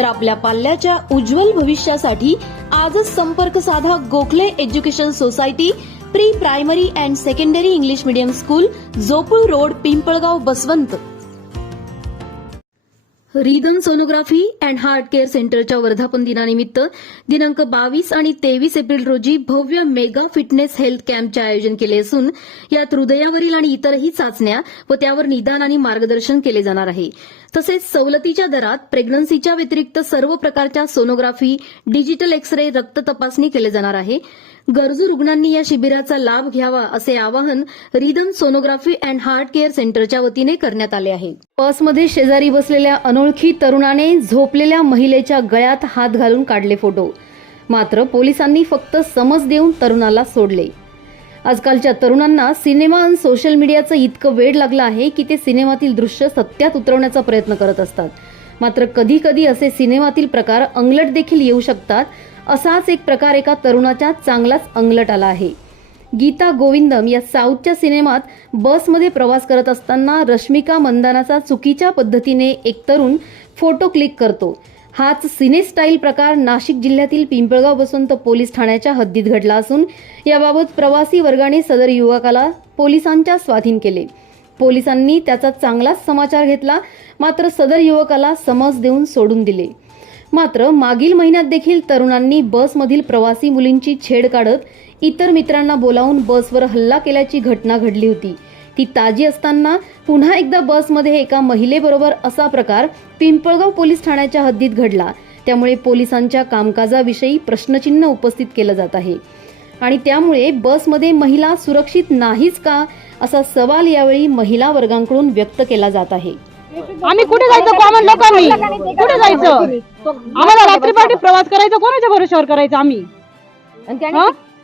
तर आपल्या पाल्याच्या उज्ज्वल भविष्यासाठी आजच संपर्क साधा Gokhale education society pre primary and secondary English medium school Jopul road Pimpalgaon Baswant. Rhythm sonography and heart care सेंटरच्या वर्धापन दिनानिमित्त दिनांक बावीस आणि तेवीस एप्रिल रोजी भव्य मेगा फिटनेस हेल्थ कॅम्पचे आयोजन केले असून यात हृदयावरील आणि इतरही चाचण्या व त्यावर निदान आणि मार्गदर्शन केले जाणार आहे. तसेच सवलतीच्या दरात प्रेग्नन्सीच्या व्यतिरिक्त सर्व प्रकारच्या सोनोग्राफी डिजिटल एक्सरे रक्त तपासणी केले जाणार आहे. गरजू रुग्णांनी या शिबिराचा लाभ घ्यावा असे आवाहन rhythm sonography and heart care सेंटरच्या वतीने करण्यात आले आहे. बसमध्ये शेजारी बसलेल्या अनोळखी तरुणाने झोपलेल्या महिलेच्या गळ्यात हात घालून काढले फोटो मात्र पोलिसांनी फक्त समज देऊन तरुणाला सोडले. आजकालच्या तरुणांना सिनेमा आणि सोशल मीडियाचं इतकं वेड लागलं आहे की ते सिनेमातील दृश्य सत्यात उतरवण्याचा प्रयत्न करत असतात. मात्र कधी कधी असे सिनेमातील प्रकार अंगलट देखील येऊ शकतात असाच एक प्रकार एका तरुणाच्या चांगलाच अंगलट आला आहे. गीता गोविंदम या साऊथच्या सिनेमात बसमध्ये प्रवास करत असताना रश्मिका मंदानाचा चुकीच्या पद्धतीने एक तरुण फोटो क्लिक करतो. हाच सिने स्टाईल प्रकार नाशिक जिल्ह्यातील पिंपळगाव वसंत पोलीस ठाण्याच्या हद्दीत घडला असून याबाबत प्रवासी वर्गाने सदर युवकाला पोलिसांच्या स्वाधीन केले. पोलिसांनी त्याचा चांगलाच समाचार घेतला मात्र सदर युवकाला समज देऊन सोडून दिले. मात्र मागील महिन्यात देखील तरुणांनी बसमधील प्रवासी मुलींची छेड काढत इतर मित्रांना बोलावून बसवर हल्ला केल्याची घटना घडली होती. ती ताजी असताना पुन्हा एकदा बसमध्ये एका महिलेबरोबर असा प्रकार पिंपळगाव पोलीस ठाण्याच्या हद्दीत घडला. त्यामुळे पोलिसांच्या कामकाजाविषयी प्रश्नचिन्ह उपस्थित केलं जात आहे. आणि त्यामुळे बसमध्ये महिला सुरक्षित नाहीच का असा सवाल यावेळी महिला वर्गांकडून व्यक्त केला जात आहे. आम्ही कुठे जायचं? कॉमन लोकांनी कुठे जायचं? आम्हाला रात्रीपाठी प्रवास करायचा? कोणाच्या भरोश्यावर करायचा आम्ही?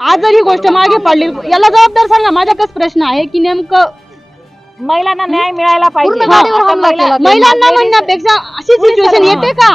आज जर ही गोष्ट मागे पडली. याला जबाबदार सांगा माझ्याकच प्रश्न आहे की नेमकं महिलांना न्याय मिळायला पाहिजे. महिलांना म्हणण्यापेक्षा अशी सिच्युएशन येते का?